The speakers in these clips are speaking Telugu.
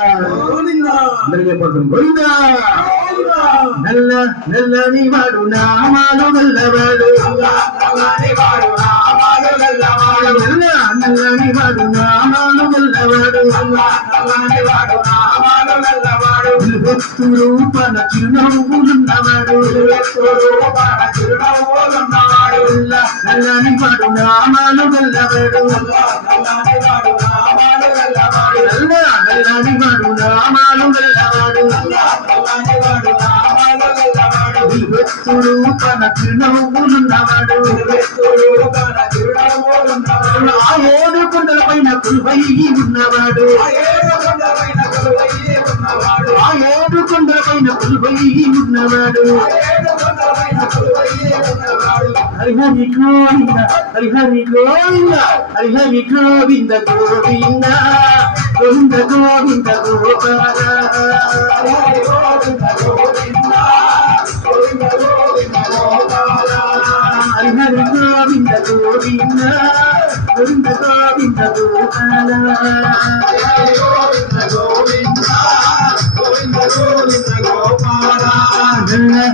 అందరికీ పడుతుంది గోవిందా. నల్ల నల్లని వాడు నామాలు నల్లవాడు, నల్ల నల్లని వాడు నామాలు నల్లవాడు, రూపన చిరునవ్వులున్నవాడు, నల్లని వాడు నామాలు నల్లవాడు, నల్ల నల్లని వాడు నామాలు నల్లవాడు, రూపన చిరునవ్వులున్నవాడు, ఆ ఏడు కొండల పైన కొలువై ఉన్నవాడు, ఆ ఏడు కొండల పైన కొలువై ఉన్నవాడు, హరిహరి గోవింద హరిహరి గోవింద హరిహరి గోవింద గోవింద గోవింద గోవింద గోపాల, హరిహరి గోవింద గోవింద గోవింద గోవింద గోపాల, హరిహరి గోవింద గోవింద గోవింద గోవింద గోపాల, హరిహరి గోవింద గోవింద గోవింద గోవింద గోపాల,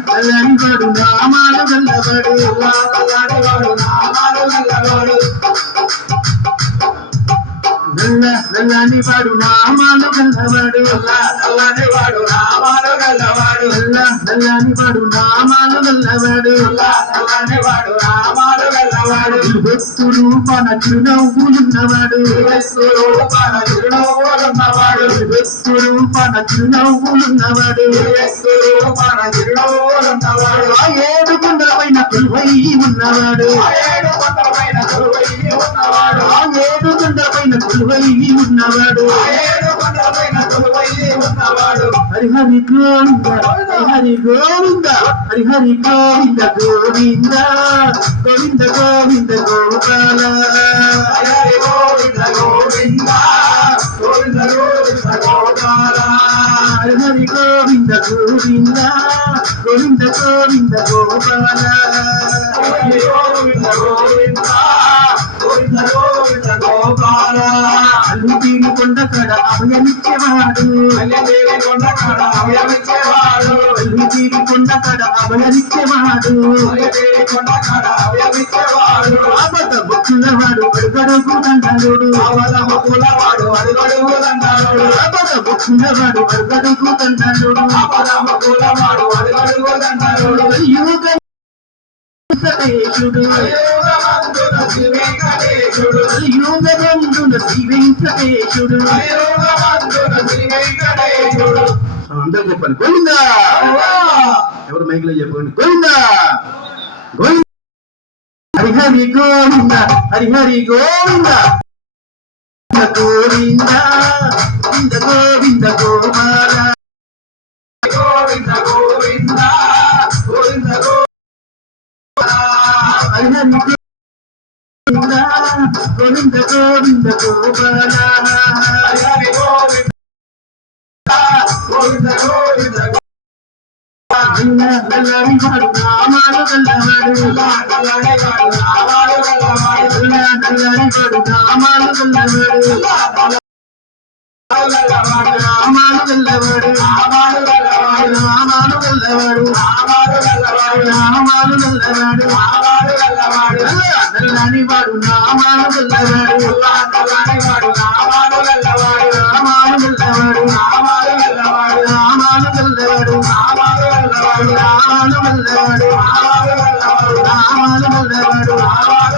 నల్లని వాడు నామాలు గల్లవాడు, నల్లని వాడు నామాలు గల్లవాడు, నల్లని వాడు నామాలు గల్లవాడు, నల్లని వాడు నామాలు గల్లవాడు, నల్లని వాడు నామాలు గల్లవాడు, నల్లని వాడు నామాలు గల్లవాడు, రూపన చిరునవ్వులున్నవాడు, రూపన చిరునవ్వులున్నవాడు, రూపన చిరునవ్వులున్నవాడు, రూపన చిరునవ్వులున్నవాడు, ఆ ఏడు కొండల పైన కొలువై ఉన్నవాడు, ఆ ఏడు కొండల పైన కొలువై ఉన్నవాడు, ఆ ఏడు కొండల పైన కొలువై ఉన్నవాడు, ఆ ఏడు కొండల పైన కొలువై ఉన్నవాడు, హరిహరి గోవింద హరిహరి గోవింద హరిహరి గోవింద గోవింద గోవింద గోవింద గోపాల, హరిహరి గోవింద గోవింద గోవింద గోవింద గోపాల, హరిహరి గోవింద గోవింద గోవింద గోవింద గోపాల, హరిహరి గోవింద గోవింద గోవింద గోవింద గోపాల, అల్లుతీని కొండ కడ అభయమిచ్చేవాడు, అల్లుతీని కొండ కడ అభయమిచ్చేవాడు, అల్లుతీని కొండ కడ అభయమిచ్చేవాడు, అల్లుతీని కొండ కడ అభయమిచ్చేవాడు, ఆపద ముక్కులవాడు అడుగడుగు దండలుడు, ఆపద ముక్కులవాడు అడుగడుగు దండలుడు, ఆపద ముక్కులవాడు అడుగడుగు దండలుడు, ఆపద ముక్కులవాడు అడుగడుగు దండలుడు, యుగ వెంకటేశుడు యుగబంధున శ్రీ వెంకటేశుడు, అందరూ చెప్పండి గోవిందా. ఎవరు మైక్ లో చెప్పండి గోవిందా గోవింద హరిహరి గోవింద హరిహరి గోవింద గోవింద గోవింద గోవింద గోపాల, గోవింద గోవింద గోవింద హరిహరి గోవింద గోవింద గోవింద గోపాల, హరిహరి గోవింద గోవింద గోవింద నల్లని వాడు నామాలు గల్లవాడు, నల్లని వాడు నామాలు గల్లవాడు, నల్లని వాడు నామాలు గల్లవాడు, నామాలు గల్లవాడు, నామాలు గల్లవాడు, నామాలు గల్లవాడు, నామాలు గల్లవాడు, నామాలు గల్లవాడు, నామాలు గల్లవాడు, నల్లని వాడు నామాలు గల్లవాడు, నల్లని వాడు నామాలు గల్లవాడు, నామాలు గల్లవాడు, నామాలు గల్లవాడు, నామాలు గల్లవాడు, నామాలు గల్లవాడు, నామాలు గల్లవాడు, నామాలు గల్లవాడు, నామాలు గల్లవాడు, నామాలు